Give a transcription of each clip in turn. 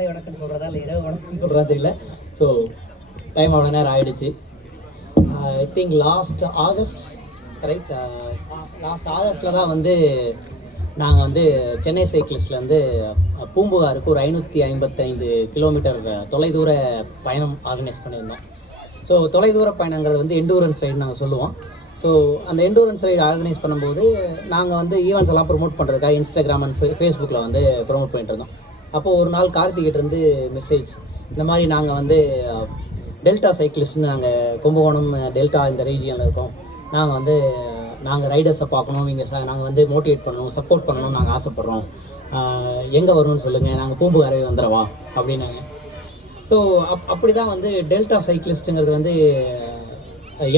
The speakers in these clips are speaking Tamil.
காலை வணக்கம் சொல்கிறதா இல்லை இரவு வணக்கம் சொல்கிறதா தெரியல. ஸோ டைம் அவ்வளோ நேரம் ஆகிடுச்சு. ஐ திங்க் லாஸ்ட் ஆகஸ்ட் தான் வந்து நாங்கள் வந்து சென்னை சைக்கிளிஸ்ட்லேருந்து பூம்புகாருக்கு ஒரு 555 கிலோமீட்டர் தொலைதூர பயணம் ஆர்கனைஸ் பண்ணியிருந்தோம். ஸோ தொலைதூர பயணங்கிறது வந்து எண்டூரன்ஸ் ரைடு நாங்கள் சொல்லுவோம். ஸோ அந்த எண்டூரன்ஸ் ரைடு ஆர்கனைஸ் பண்ணும்போது நாங்கள் வந்து ஈவெண்ட்ஸ் எல்லாம் ப்ரொமோட் பண்ணுறதுக்காக இன்ஸ்டாகிராம் அண்ட் ஃபேஸ்புக்கில் வந்து ப்ரொமோட் பண்ணிட்டு இருந்தோம். அப்போது ஒரு நாள் கார்த்திகிட்டேருந்து மெசேஜ், இந்த மாதிரி நாங்கள் வந்து டெல்டா சைக்கிளிஸ்ட்னு நாங்கள் கும்பகோணம் டெல்டா இந்த ரீஜியனில் இருக்கோம். நாங்கள் ரைடர்ஸை பார்க்கணும், நாங்கள் வந்து மோட்டிவேட் பண்ணணும், சப்போர்ட் பண்ணணும்னு நாங்கள் ஆசைப்பட்றோம். எங்கே வரணும்னு சொல்லுங்கள், நாங்கள் பூம்புகாரை வந்துடவா அப்படின்னாங்க. ஸோ அப்படி தான் வந்து டெல்டா சைக்கிளிஸ்ட்டுங்கிறது வந்து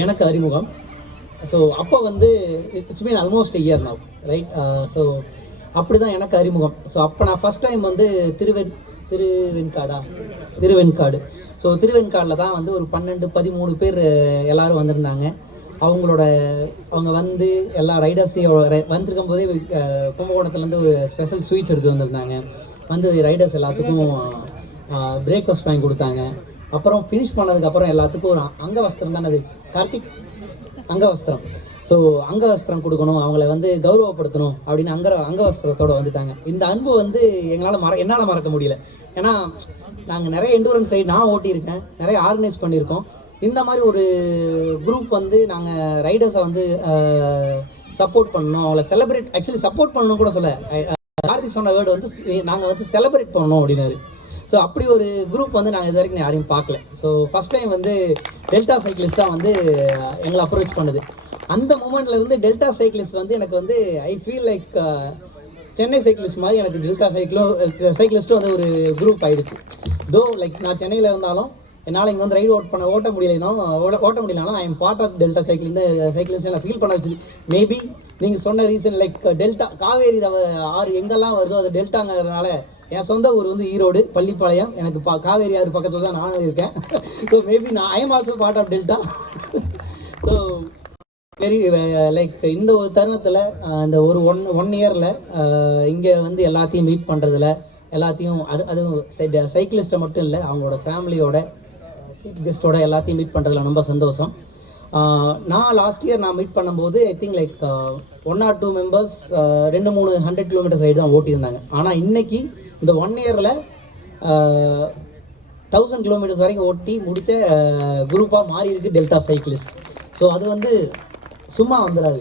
எனக்கு அறிமுகம். ஸோ அப்போ வந்து it's mean almost year now, right? So அப்படி தான் எனக்கு அறிமுகம். ஸோ அப்போ நான் ஃபஸ்ட் டைம் வந்து திருவெண்காடு. ஸோ திருவெண்காடில் தான் வந்து ஒரு 12-13 பேர் எல்லோரும் வந்திருந்தாங்க. அவங்க வந்து எல்லா ரைடர்ஸையும் வந்திருக்கும் போதே கும்பகோணத்துலேருந்து ஒரு ஸ்பெஷல் ஸ்வீட்ஸ் எடுத்து வந்திருந்தாங்க. வந்து ரைடர்ஸ் எல்லாத்துக்கும் பிரேக்ஃபாஸ்ட் வாங்கி கொடுத்தாங்க. அப்புறம் ஃபினிஷ் பண்ணதுக்கப்புறம் எல்லாத்துக்கும் ஒரு அங்கவஸ்திரம் தானே அது கார்த்திக், அங்கவஸ்திரம். ஸோ அங்கவஸ்திரம் கொடுக்கணும், அவங்கள வந்து கௌரவப்படுத்தணும் அப்படின்னு அங்கவஸ்திரத்தோடு வந்துட்டாங்க. இந்த அன்பு வந்து என்னால் மறக்க முடியல. ஏன்னா நாங்கள் நிறைய எண்டூரன்ஸ் ரைடு நான் ஓட்டியிருக்கேன், நிறைய ஆர்கனைஸ் பண்ணியிருக்கோம். இந்த மாதிரி ஒரு குரூப் வந்து நாங்கள் ரைடர்ஸை வந்து சப்போர்ட் பண்ணணும், அவங்கள ஆக்சுவலி சப்போர்ட் பண்ணணும் கூட சொல்ல, கார்த்திக் சொன்ன வேர்டு வந்து நாங்கள் வந்து செலிப்ரேட் பண்ணணும் அப்படின்னாரு. ஸோ அப்படி ஒரு குரூப் வந்து நாங்கள் இது வரைக்கும் யாரையும் பார்க்கல. ஸோ ஃபஸ்ட் டைம் வந்து டெல்டா சைக்கிளிஸ்ட் தான் வந்து எங்களை அப்ரோச் பண்ணுது. அந்த மூமெண்ட்ல இருந்து டெல்டா சைக்கிளிஸ்ட் வந்து எனக்கு வந்து I feel like Chennai cyclist மாதிரி எனக்கு டெல்டா சைக்கிளிஸ்ட்டும் வந்து ஒரு குரூப் ஆயிடுச்சு. தோ லைக் நான் சென்னையில் இருந்தாலும் என்னால் இங்கே வந்து ரைடு ஓட்ட முடியலனாலும் I am part of Delta cyclist நான் ஃபீல் பண்ண வச்சு. மேபி நீங்கள் சொன்ன ரீசன் லைக் டெல்டா காவேரி ஆறு எங்கெல்லாம் வருதோ அது டெல்டாங்கிறதுனால. என் சொந்த ஊர் வந்து ஈரோடு பள்ளிப்பாளையம், எனக்கு காவேரி ஆறு பக்கத்தில் தான் நானும் இருக்கேன். So maybe I am also part of Delta. So very like இந்த ஒரு தருணத்தில் இந்த ஒரு ஒன் இயரில் இங்கே வந்து எல்லாத்தையும் மீட் பண்ணுறதுல எல்லாத்தையும் அதுவும் சைக்கிளிஸ்ட்டை மட்டும் இல்லை, அவங்களோட ஃபேமிலியோட கெஸ்ட்டோட எல்லாத்தையும் மீட் பண்ணுறதுல ரொம்ப சந்தோஷம். நான் லாஸ்ட் இயர் நான் மீட் பண்ணும்போது I think like 1 or 2 members 2-3 100 kilometre side தான் ஓட்டியிருந்தாங்க. ஆனால் இன்னைக்கு இந்த 1 இயரில் 1000 கிலோமீட்டர்ஸ் வரைக்கும் ஓட்டி முடித்த குரூப்பாக மாறி இருக்கு டெல்டா சைக்கிளிஸ்ட். ஸோ அது வந்து சும்மா வந்துடாது.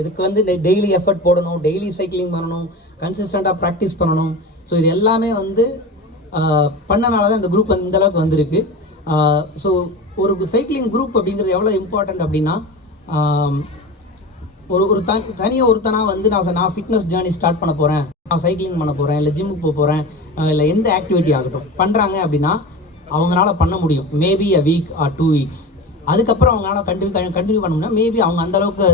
இதுக்கு வந்து டெய்லி எஃபர்ட் போடணும், டெய்லி சைக்கிளிங் பண்ணணும், கன்சிஸ்டண்ட்டாக ப்ராக்டிஸ் பண்ணணும். ஸோ இது எல்லாமே வந்து பண்ணனால தான் இந்த குரூப் வந்து இந்த அளவுக்கு வந்திருக்கு. ஸோ ஒரு சைக்கிளிங் குரூப் அப்படிங்கிறது எவ்வளோ இம்பார்ட்டண்ட் அப்படின்னா, ஒரு தனியாக ஒருத்தனாக வந்து நான் ஃபிட்னஸ் ஜேர்னி ஸ்டார்ட் பண்ண போகிறேன், நான் சைக்கிளிங் பண்ண போகிறேன், இல்லை ஜிம்முக்கு போக போகிறேன், இல்லை எந்த ஆக்டிவிட்டி ஆகட்டும் பண்ணுறாங்க அப்படின்னா அவங்களால பண்ண முடியும். Maybe a week or 2 weeks. அதுக்கப்புறம் அவங்களால கண்டினியூ பண்ணோம்னா மேபி அவங்க அந்தளவுக்கு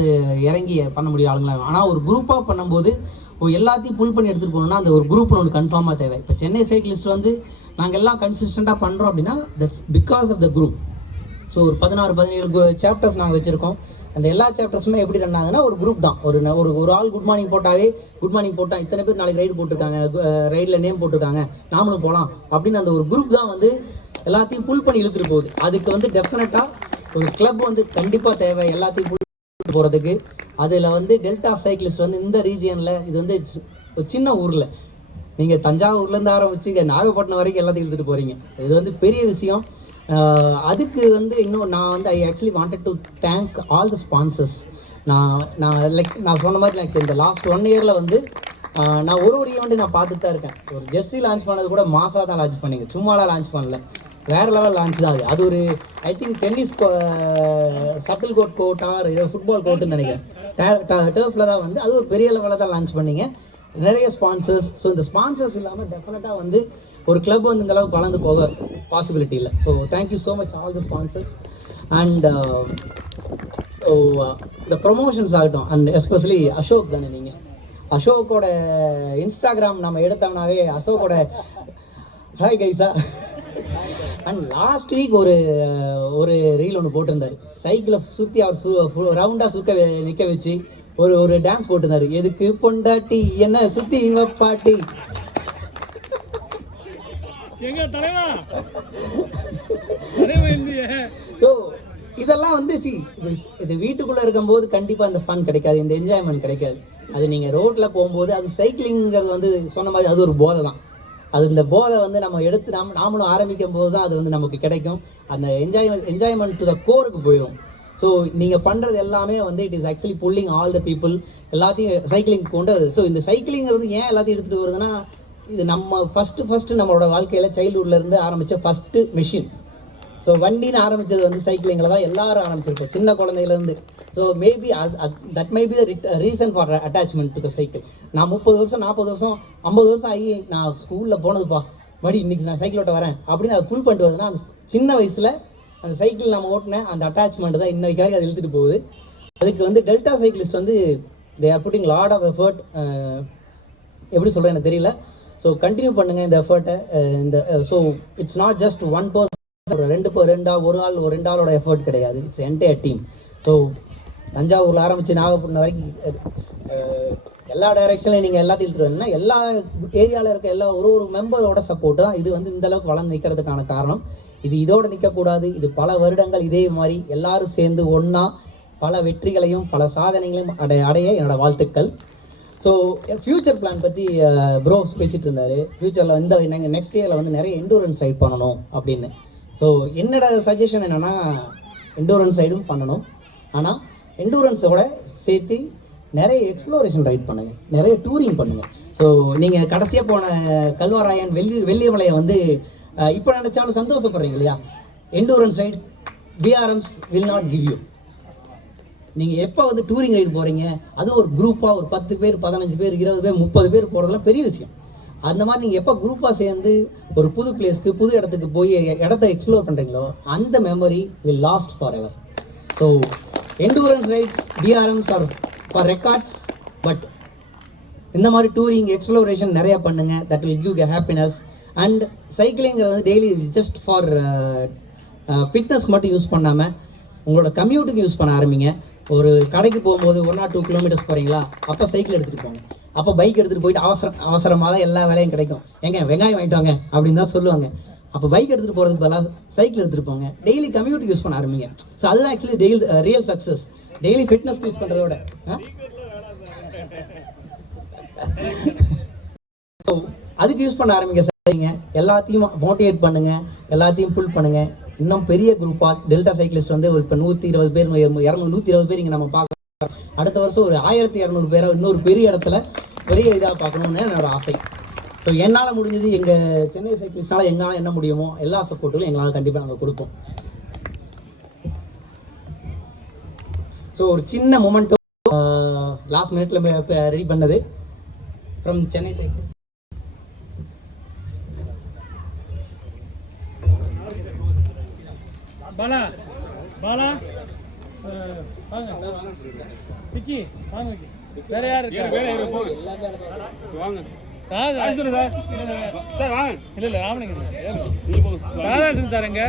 இறங்கி பண்ண முடியும் ஆளுங்களா. ஆனால் ஒரு குரூப்பாக பண்ணும்போது எல்லாத்தையும் புல் பண்ணி எடுத்துகிட்டு போகணும்னா அந்த ஒரு குரூப்னு ஒன்று கன்ஃபார்மாக தேவை. இப்போ சென்னை சைக்கிளிஸ்ட் வந்து நாங்கள் எல்லாம் கன்சிஸ்டண்ட்டாக பண்ணுறோம் அப்படின்னா that's because of the group. So ஒரு 16-17 சாப்டர்ஸ் நாங்கள் வச்சுருக்கோம். அந்த எல்லா சாப்டர்ஸுமே எப்படி ரன் ஆகுதுன்னா ஒரு குரூப் தான். ஒரு ஆள் குட் மார்னிங் போட்டால் இத்தனை பேர் நாளைக்கு ரைடு போட்டிருக்காங்க, ரைடில் நேம் போட்டிருக்காங்க, நாமளும் போகலாம் அப்படின்னு அந்த ஒரு குரூப் தான் வந்து எல்லாத்தையும் புல் பண்ணி இழுத்துட்டு போகுது. அதுக்கு வந்து டெஃபினட்டாக ஒரு கிளப் வந்து கண்டிப்பாக தேவை எல்லாத்தையும் புல் போகிறதுக்கு. அதில் வந்து டெல்டா சைக்கிளிஸ்ட் வந்து இந்த ரீஜியனில் இது வந்து ஒரு சின்ன ஊரில் நீங்கள் தஞ்சாவூர்லேருந்து ஆரம்பிச்சு நாகப்பட்டினம் வரைக்கும் எல்லாத்தையும் இழுத்துட்டு போகிறீங்க. இது வந்து பெரிய விஷயம். அதுக்கு வந்து இன்னும் நான் வந்து I actually wanted to thank all the sponsors. நான் சொன்ன மாதிரி எனக்கு இந்த லாஸ்ட் 1 இயரில் வந்து நான் ஒரு ஈவெண்ட்டு நான் பார்த்துட்டு தான் இருக்கேன். ஒரு ஜெர்சி லான்ச் பண்ணது கூட மாசாக தான் லான்ச் பண்ணிங்க, சும்மாலாம் லான்ச் பண்ணல, வேறு லெவல் லான்ச் தான் அது. அது ஒரு ஐ திங்க் டென்னிஸ் ஷட்டில் கோர்ட்டா ஏதோ ஃபுட்பால் கோர்ட்டுன்னு நினைக்கிறேன், டர்ஃபில் தான் வந்து அது ஒரு பெரிய லெவலில் தான் லான்ச் பண்ணிங்க, நிறைய ஸ்பான்சர்ஸ். ஸோ இந்த ஸ்பான்சர்ஸ் இல்லாமல் டெஃபினட்டாக வந்து ஒரு கிளப் வந்து இந்த அளவுக்கு வளர்ந்து போக பாசிபிலிட்டி இல்லை. So thank you so much all the sponsors. And so இந்த ப்ரொமோஷன்ஸ் ஆகட்டும், அண்ட் எஸ்பெஷலி அசோக் தானே, நீங்கள் அசோக்கோட இன்ஸ்டாகிராம் நம்ம எடுத்தோம்னாவே அசோக்கோட ஹாய் கைஸா. அண்ட் லாஸ்ட் வீக் ஒரு ரீல் ஒன்று போட்டிருந்தாரு, சைக்கிளை சுற்றி அவர் ரவுண்டாக நிற்க வச்சு ஒரு டான்ஸ் போட்டிருந்தாரு, எதுக்கு பொண்டாட்டி என்ன சுற்றி பாட்டி. எங்க தலைவா ஸோ இதெல்லாம் வந்து இது வீட்டுக்குள்ள இருக்கும்போது கண்டிப்பா இந்த ஃபன் கிடைக்காது, இந்த என்ஜாய்மெண்ட் கிடைக்காது. அது நீங்க ரோட்ல போகும்போது அது சைக்கிளிங்கிறது வந்து சொன்ன மாதிரி அது ஒரு போதை தான். அது இந்த போதை வந்து நம்ம எடுத்து நாமளும் ஆரம்பிக்கும் போது தான் அது வந்து நமக்கு கிடைக்கும். அந்த என்ஜாய்மெண்ட் டு த கோருக்கு போயிடும். ஸோ நீங்கள் பண்ணுறது எல்லாமே வந்து it is actually pulling all the people எல்லாத்தையும் சைக்கிளிங் கொண்டு வருது. ஸோ இந்த சைக்கிளிங்கிறது ஏன் எல்லாத்தையும் எடுத்துகிட்டு வருதுன்னா, இது நம்ம ஃபஸ்ட்டு நம்மளோட வாழ்க்கையில் சைல்ட்ஹுட்லேருந்து ஆரம்பித்த ஃபஸ்ட்டு மிஷின். ஸோ வண்டின்னு ஆரம்பித்தது வந்து சைக்கிளிங்கில் தான் எல்லாரும் ஆரம்பிச்சிருப்போம், சின்ன குழந்தையிலேருந்து. So maybe that may be the reason for attachment to the cycle. நான் 30 வருஷம் 40 வருஷம் 50 வருஷம் ஆகி நான் ஸ்கூலில் போனதுப்பா, மடி இன்னைக்கு நான் சைக்கிள் ஓட்ட வரேன் அப்படின்னு அதை புல் பண்ணிட்டு வருதுன்னா, அந்த சின்ன வயசில் அந்த சைக்கிள் நம்ம ஓட்டின அந்த அட்டாச்மெண்ட் தான் இன்னைக்கு அதை இழுத்துட்டு போகுது. அதுக்கு வந்து டெல்டா சைக்கிளிஸ்ட் வந்து they are putting lot of effort. எப்படி சொல்கிறேன் எனக்கு தெரியல. ஸோ கண்டினியூ பண்ணுங்கள் இந்த எஃபர்ட்டை. So it's not just one person, ரெண்டு ஆளோட எஃபர்ட் கிடையாது, இட்ஸ் என்டையர் டீம். ஸோ தஞ்சாவூரில் ஆரம்பித்து நாகப்பட்டினம் வரைக்கும் எல்லா டைரக்ஷன்லையும் நீங்கள் எல்லாத்தையும் இழுத்துட்டு வரீங்கன்னா எல்லா ஏரியாவில் இருக்க எல்லா ஒரு மெம்பரோட சப்போர்ட் தான் இது வந்து இந்த அளவுக்கு வளர்ந்து நிற்கிறதுக்கான காரணம். இது இதோடு நிற்கக்கூடாது, இது பல வருடங்கள் இதே மாதிரி எல்லாரும் சேர்ந்து ஒன்றா பல வெற்றிகளையும் பல சாதனைகளையும் அடைய என்னோட வாழ்த்துக்கள். ஸோ ஃப்யூச்சர் பிளான் பற்றி ப்ரோ பேசிகிட்டு இருந்தார். ஃப்யூச்சரில் வந்து நெக்ஸ்ட் இயரில் வந்து நிறைய எண்டூரன்ஸ் ரைட் பண்ணணும் அப்படின்னு. ஸோ என்னோட சஜஷன் என்னென்னா, எண்டூரன்ஸ் ரைடும் பண்ணணும், ஆனால் எண்டூரன்ஸோட சேர்த்து நிறைய எக்ஸ்ப்ளோரேஷன் ரைட் பண்ணுங்கள், நிறைய டூரிங் பண்ணுங்கள். ஸோ நீங்கள் கடைசியாக போன கல்வராயன் வெள்ளியமலையை வந்து இப்போ நினச்சாலும் சந்தோஷப்படுறீங்க இல்லையா? Endurance ride BRMs will not give you. நீங்கள் எப்போ வந்து டூரிங் ரைடு போகிறீங்க, அதுவும் ஒரு குரூப்பாக ஒரு 10 பேர் 15 பேர் 20 பேர் 30 பேர் போகிறதுலாம் பெரிய விஷயம். அந்த மாதிரி நீங்கள் எப்போ குரூப்பாக சேர்ந்து ஒரு புது பிளேஸ்க்கு புது இடத்துக்கு போய் இடத்த எக்ஸ்ப்ளோர் பண்ணுறீங்களோ அந்த memory will last forever. So endurance rides BRMs are for records, but இந்த மாதிரி டூரிங் எக்ஸ்ப்ளோரேஷன் நிறையா பண்ணுங்கள். That will give happiness. And சைக்கிளிங்கிறது வந்து டெய்லி ஜஸ்ட் ஃபார் ஃபிட்னஸ் மட்டும் யூஸ் பண்ணாமல் உங்களோட கம்யூட்டுக்கு யூஸ் பண்ண ஆரம்பிங்க. ஒரு கடைக்கு போகும்போது 1 or 2 கிலோமீட்டர்ஸ் போகிறீங்களா, அப்போ சைக்கிள் எடுத்துகிட்டு போங்க. அப்போ பைக் எடுத்துகிட்டு போயிட்டு அவசரமாக தான் எல்லா வேலையும் கிடைக்கும். வெங்காயம் வாங்கிட்டு வாங்க அப்படின்னு தான் சொல்லுவாங்க. அப்போ பைக் எடுத்துகிட்டு போகிறதுக்கு பதிலாக சைக்கிள் எடுத்துகிட்டு போங்க. டெய்லி கம்யூட்டுக்கு யூஸ் பண்ண ஆரம்பிங்க. ஸோ அதுதான் actually real success. Daily fitness use பண்ணுறத விட அதுக்கு யூஸ் பண்ண ஆரம்பிங்க. சரிங்க, எல்லாத்தையும் மோட்டிவேட் பண்ணுங்க, எல்லாத்தையும் புல் பண்ணுங்க. இன்னும் பெரிய குரூப்பாக டெல்டா சைக்கிளிஸ்ட் வந்து ஒரு இப்போ 120 பேர் 120 பேர் இங்கே நம்ம பார்க்கலாம். அடுத்த வருஷம் ஒரு 1200 பேரை இன்னொரு பெரிய இடத்துல பெரிய இதாக பார்க்கணுன்னு என்னோட ஆசை. ஸோ என்னால் முடிஞ்சது, எங்கள் சென்னை சைக்கிளிஸ்டால் எங்களால் என்ன முடியுமோ எல்லா சப்போர்ட்டும் எங்களால் கண்டிப்பாக நாங்கள் கொடுப்போம். ஸோ ஒரு சின்ன மொமெண்ட்டும் லாஸ்ட் மினிட்ல ரெடி பண்ணது ஃப்ரம் சென்னை சைக்கிளிஸ்ட். பாலா பாலா வாங்க விக்கி வாங்க. வேற யாரு வாங்க சார் வாங்க. இல்ல ராமலிங்க ராதாசன் சார் எங்க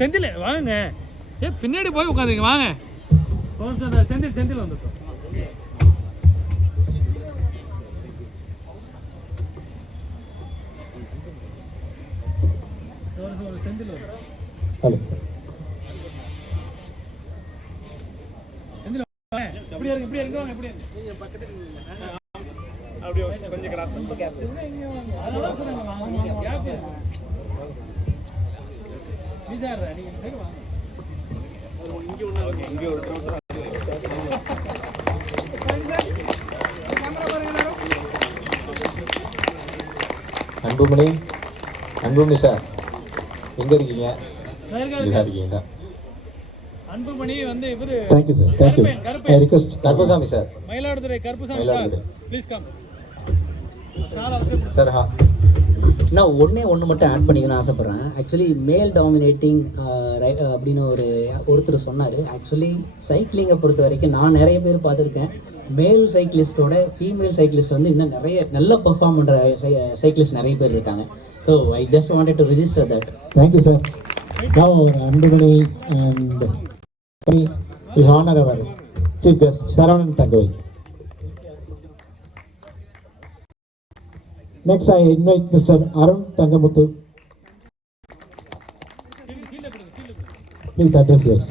செந்தில் வாங்க. பின்னாடி போய் உட்காந்துருங்க வாங்க. செந்தில் வந்துட்டோம். செந்தில் ஹலோ இப்படி இருக்கு வாங்க. இப்படி அப்படியே கொஞ்சம் கிராஸ் அன்புமணி சார் எங்க இருக்கீங்க? இருக்கீங்களா? அன்புமணி வந்து இவரு thank you sir, thank you. I request Karuppusamy sir, Mayiladuthurai Karuppusamy sir, please come sir. நான் ஒன்று மட்டும் ஆட் பண்ணிக்கணும்னு ஆசைப்பட்றேன். ஆக்சுவலி மேல் டாமினேட்டிங் அப்படின்னு ஒருத்தர் சொன்னார். ஆக்சுவலி சைக்கிளிங்கை பொறுத்த வரைக்கும் நான் நிறைய பேர் பார்த்துருக்கேன். மேல் சைக்கிளிஸ்டோட ஃபீமேல் சைக்கிளிஸ்ட் வந்து இன்னும் நிறைய நல்ல பெர்ஃபார்ம் பண்ணுற சைக்கிளிஸ்ட் நிறைய பேர் இருக்காங்க. So I just wanted to register that. Thank you sir. Now Anbumani and we honor our chief guest Saravanan Thangavel. Next, I invite Mr. Arun Tangamuthu. Please address yours.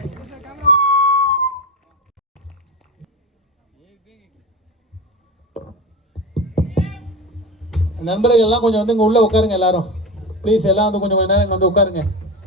நண்பர்கள் எல்லாம் கொஞ்சம் வந்து இங்கே உள்ளே உட்காருங்க எல்லாரும் ப்ளீஸ் எல்லாம் வந்து கொஞ்சம் நேரம் இங்கே வந்து உட்காருங்க